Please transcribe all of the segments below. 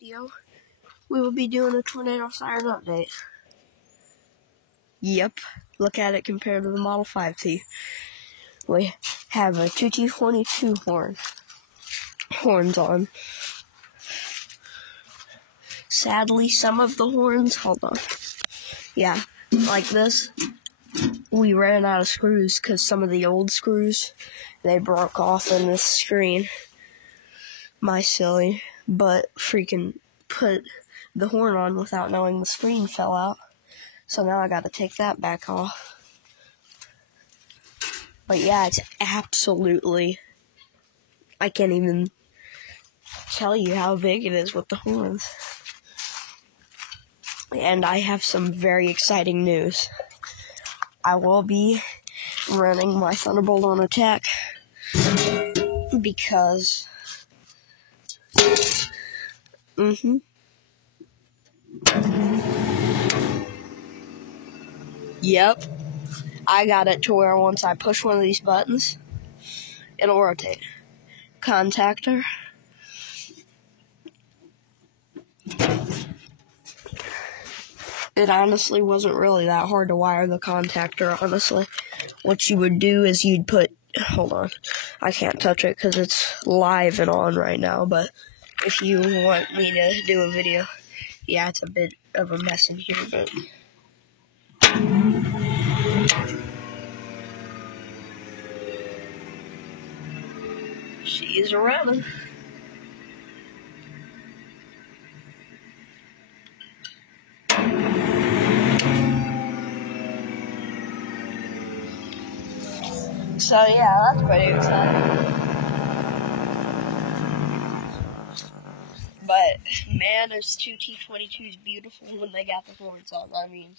video, we will be doing a tornado siren update. Yep, look at it compared to the Model 5T. We have a 2T22 horns on. Sadly, some of the horns, hold on. Yeah, like this, we ran out of screws because some of the old screws, they broke off in this screen. My silly, but freaking put the horn on without knowing the screen fell out. So now I gotta take that back off. But yeah, it's absolutely, I can't even tell you how big it is with the horns. And I have some very exciting news. I will be running my Thunderbolt on attack because Yep. I got it to where once I push one of these buttons, it'll rotate. Contactor. It honestly wasn't really that hard to wire the contactor, honestly. What you would do is you'd put, hold on, I can't touch it because it's live and on right now, but if you want me to do a video, yeah, it's a bit of a mess in here, but she's running. So yeah, that's pretty exciting. But man, those 2T22s beautiful when they got the horns on. I mean,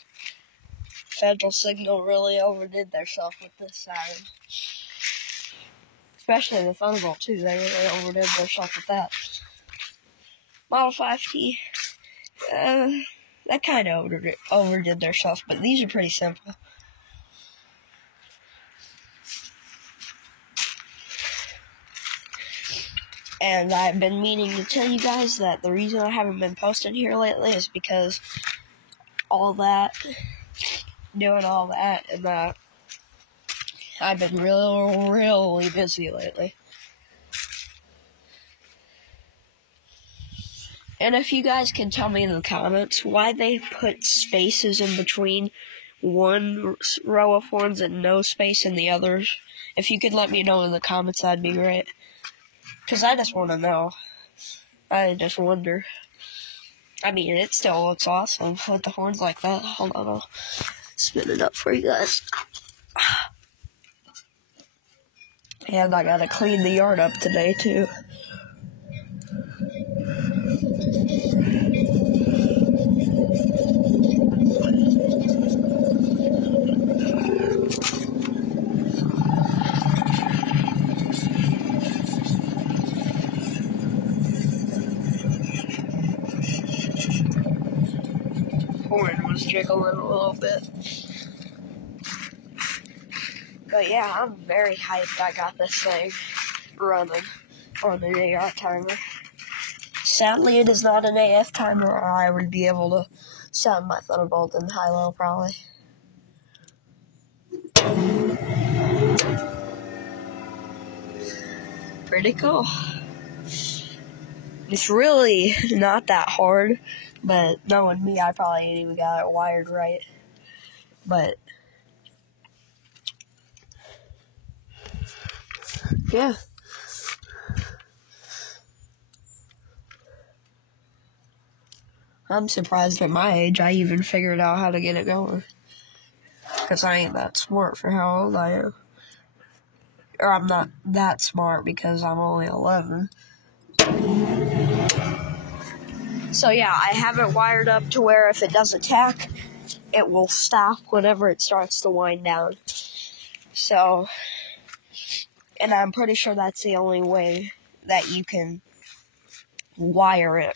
Federal Signal really overdid themselves with this siren. Especially the Thunderbolt too, they really overdid themselves with that. Model 5T, that kind of overdid themselves, but these are pretty simple. And I've been meaning to tell you guys that the reason I haven't been posting here lately is because doing all that, and I've been really busy lately. And if you guys can tell me in the comments why they put spaces in between one row of horns and no space in the others, if you could let me know in the comments, that'd be great. Because I just want to know. I just wonder. I mean, it still looks awesome with the horns like that. Hold on, I'll spin it up for you guys. And I gotta clean the yard up today, too. Horn was jiggling a little bit. But yeah, I'm very hyped I got this thing running on an AR timer. Sadly, it is not an AF timer, or I would be able to sound my Thunderbolt in high-low, probably. Pretty cool. It's really not that hard, but knowing me, I probably ain't even got it wired right. But yeah. I'm surprised at my age I even figured out how to get it going. Because I ain't that smart for how old I am. Or I'm not that smart because I'm only 11. So yeah, I have it wired up to where if it does attack, it will stop whenever it starts to wind down. So, and I'm pretty sure that's the only way that you can wire it.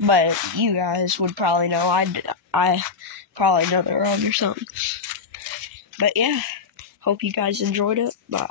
But you guys would probably know. I probably know they're on or something. But yeah, hope you guys enjoyed it. Bye.